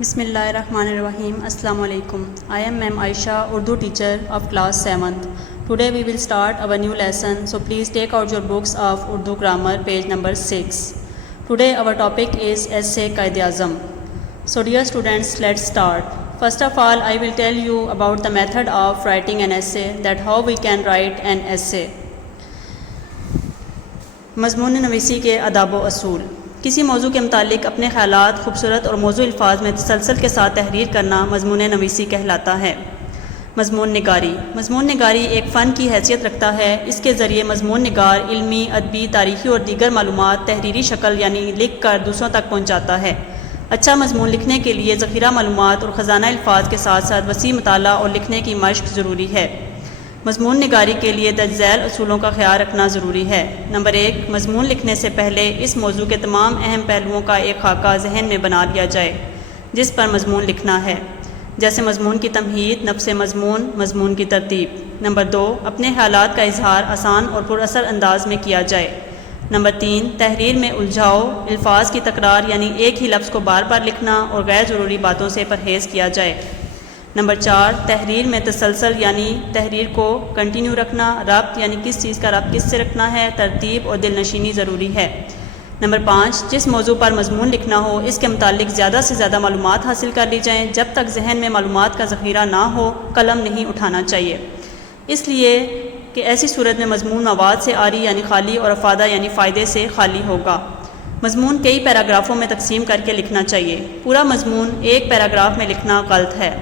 بسم اللہ الرحمن الرحیم. السلام علیکم. I am Ma'am Aisha, Urdu teacher of class 7th. Today we will start our new lesson, so please take out your books of Urdu grammar, page number 6. Today our topic is essay Qaid-e-Azam. So dear students, let's start. First of all, I will tell you about the method of writing an essay, that how we can write an essay. مضمون نویسی کے آداب و اصول. کسی موضوع کے متعلق اپنے خیالات خوبصورت اور موضوع الفاظ میں تسلسل کے ساتھ تحریر کرنا مضمون نویسی کہلاتا ہے. مضمون نگاری. مضمون نگاری ایک فن کی حیثیت رکھتا ہے. اس کے ذریعے مضمون نگار علمی، ادبی، تاریخی اور دیگر معلومات تحریری شکل یعنی لکھ کر دوسروں تک پہنچاتا ہے. اچھا مضمون لکھنے کے لیے ذخیرہ معلومات اور خزانہ الفاظ کے ساتھ ساتھ وسیع مطالعہ اور لکھنے کی مشق ضروری ہے. مضمون نگاری کے لیے درج ذیل اصولوں کا خیال رکھنا ضروری ہے. نمبر 1، مضمون لکھنے سے پہلے اس موضوع کے تمام اہم پہلوؤں کا ایک خاکہ ذہن میں بنا لیا جائے جس پر مضمون لکھنا ہے، جیسے مضمون کی تمہید، نفس مضمون، مضمون کی ترتیب. نمبر 2، اپنے خیالات کا اظہار آسان اور پر اثر انداز میں کیا جائے. نمبر 3، تحریر میں الجھاؤ، الفاظ کی تکرار یعنی ایک ہی لفظ کو بار بار لکھنا اور غیر ضروری باتوں سے پرہیز کیا جائے. نمبر 4، تحریر میں تسلسل یعنی تحریر کو کنٹینیو رکھنا، ربط یعنی کس چیز کا ربط کس سے رکھنا ہے، ترتیب اور دل نشینی ضروری ہے. نمبر 5، جس موضوع پر مضمون لکھنا ہو اس کے متعلق زیادہ سے زیادہ معلومات حاصل کر لی جائیں. جب تک ذہن میں معلومات کا ذخیرہ نہ ہو قلم نہیں اٹھانا چاہیے، اس لیے کہ ایسی صورت میں مضمون مواد سے عاری یعنی خالی اور افادہ یعنی فائدے سے خالی ہوگا. مضمون کئی پیراگرافوں میں تقسیم کر کے لکھنا چاہیے. پورا مضمون ایک پیراگراف میں لکھنا غلط ہے.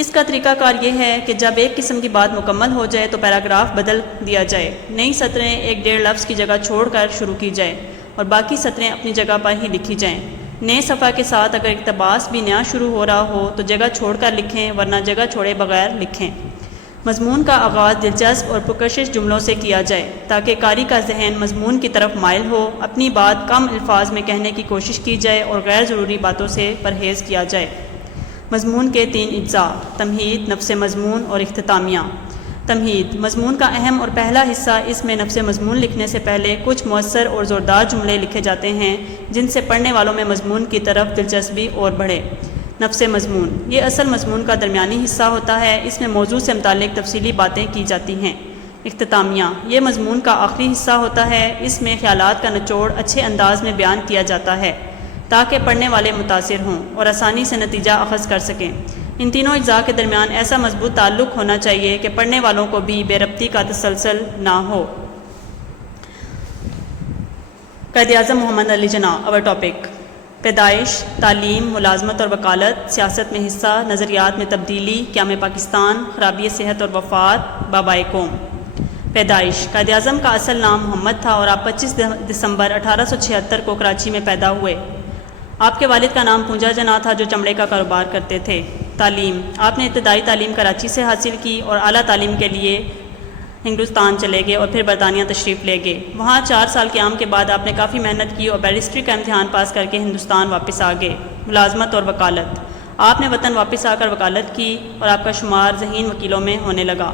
اس کا طریقہ کار یہ ہے کہ جب ایک قسم کی بات مکمل ہو جائے تو پیراگراف بدل دیا جائے. نئی سطریں ایک ڈیڑھ لفظ کی جگہ چھوڑ کر شروع کی جائیں اور باقی سطریں اپنی جگہ پر ہی لکھی جائیں. نئے صفحہ کے ساتھ اگر اقتباس بھی نیا شروع ہو رہا ہو تو جگہ چھوڑ کر لکھیں، ورنہ جگہ چھوڑے بغیر لکھیں. مضمون کا آغاز دلچسپ اور پرکشش جملوں سے کیا جائے تاکہ قاری کا ذہن مضمون کی طرف مائل ہو. اپنی بات کم الفاظ میں کہنے کی کوشش کی جائے اور غیر ضروری باتوں سے پرہیز کیا جائے. مضمون کے 3 اجزاء: تمہید، نفس مضمون اور اختتامیہ. تمہید مضمون کا اہم اور پہلا حصہ. اس میں نفس مضمون لکھنے سے پہلے کچھ مؤثر اور زوردار جملے لکھے جاتے ہیں جن سے پڑھنے والوں میں مضمون کی طرف دلچسپی اور بڑھے. نفس مضمون یہ اصل مضمون کا درمیانی حصہ ہوتا ہے. اس میں موضوع سے متعلق تفصیلی باتیں کی جاتی ہیں. اختتامیہ یہ مضمون کا آخری حصہ ہوتا ہے. اس میں خیالات کا نچوڑ اچھے انداز میں بیان کیا جاتا ہے تاکہ پڑھنے والے متاثر ہوں اور آسانی سے نتیجہ اخذ کر سکیں. ان تینوں اجزاء کے درمیان ایسا مضبوط تعلق ہونا چاہیے کہ پڑھنے والوں کو بھی بے ربطی کا تسلسل نہ ہو. قائد اعظم محمد علی جناح. اور ٹاپک: پیدائش، تعلیم، ملازمت اور وکالت، سیاست میں حصہ، نظریات میں تبدیلی، قیام پاکستان، خرابی صحت اور وفات، بابائے قوم. پیدائش: قائد اعظم کا اصل نام محمد تھا اور آپ 25 دسمبر 1876 کو کراچی میں پیدا ہوئے. آپ کے والد کا نام پونجا جناح تھا جو چمڑے کا کاروبار کرتے تھے. تعلیم: آپ نے ابتدائی تعلیم کراچی سے حاصل کی اور اعلیٰ تعلیم کے لیے ہندوستان چلے گئے اور پھر برطانیہ تشریف لے گئے. وہاں 4 سال قیام کے بعد آپ نے کافی محنت کی اور بیرسٹری کا امتحان پاس کر کے ہندوستان واپس آ گئے. ملازمت اور وکالت: آپ نے وطن واپس آ کر وکالت کی اور آپ کا شمار ذہین وکیلوں میں ہونے لگا.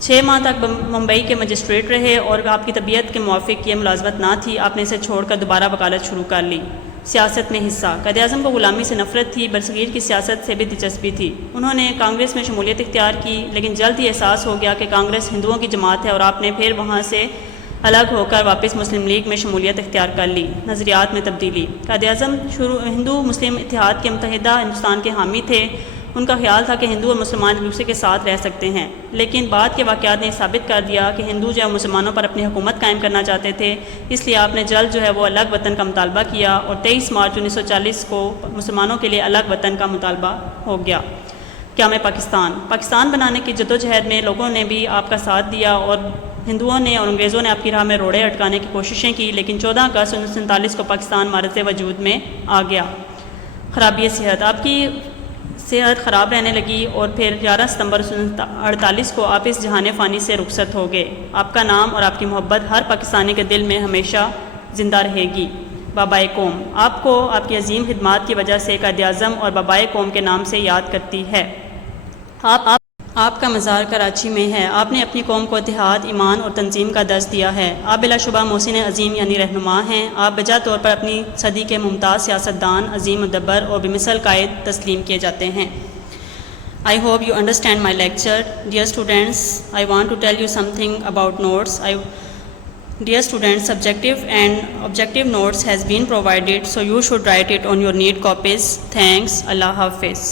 6 ماہ تک ممبئی کے مجسٹریٹ رہے اور آپ کی طبیعت کے موافق یہ ملازمت نہ تھی. آپ نے اسے چھوڑ کر دوبارہ وکالت شروع کر لی. سیاست میں حصہ: قائد اعظم کو غلامی سے نفرت تھی، برصغیر کی سیاست سے بھی دلچسپی تھی. انہوں نے کانگریس میں شمولیت اختیار کی لیکن جلد ہی احساس ہو گیا کہ کانگریس ہندوؤں کی جماعت ہے اور آپ نے پھر وہاں سے الگ ہو کر واپس مسلم لیگ میں شمولیت اختیار کر لی. نظریات میں تبدیلی: قائد اعظم ہندو مسلم اتحاد کے متحدہ ہندوستان کے حامی تھے. ان کا خیال تھا کہ ہندو اور مسلمان ایک دوسرے کے ساتھ رہ سکتے ہیں، لیکن بعد کے واقعات نے ثابت کر دیا کہ ہندو جو ہے مسلمانوں پر اپنی حکومت قائم کرنا چاہتے تھے. اس لیے آپ نے جلد جو ہے وہ الگ وطن کا مطالبہ کیا اور 23 مارچ 1940 کو مسلمانوں کے لیے الگ وطن کا مطالبہ ہو گیا. قیام پاکستان: پاکستان بنانے کی جدوجہد میں لوگوں نے بھی آپ کا ساتھ دیا اور ہندوؤں نے اور انگریزوں نے آپ کی راہ میں روڑے اٹکانے کی کوششیں کی، لیکن 14 اگست 1947 کو پاکستان معرض وجود میں آ گیا. خرابی صحت: آپ کی صحت خراب رہنے لگی اور پھر 11 ستمبر 1948 کو آپ اس جہان فانی سے رخصت ہو گئے. آپ کا نام اور آپ کی محبت ہر پاکستانی کے دل میں ہمیشہ زندہ رہے گی. بابائے قوم: آپ کو آپ کی عظیم خدمات کی وجہ سے قائد اعظم اور بابائے قوم کے نام سے یاد کرتی ہے. آپ کا مزار کراچی میں ہے. آپ نے اپنی قوم کو اتحاد، ایمان اور تنظیم کا درس دیا ہے. آپ بلا شبہ محسن عظیم یعنی رہنما ہیں. آپ بجا طور پر اپنی صدی کے ممتاز سیاستدان، عظیم مدبر اور بمثل قائد تسلیم کیے جاتے ہیں. I hope you understand my lecture. Dear students, I want to tell you something about notes. Dear students, subjective and objective notes has been provided, so you should write it on your neat copies. Thanks. Allah Hafiz.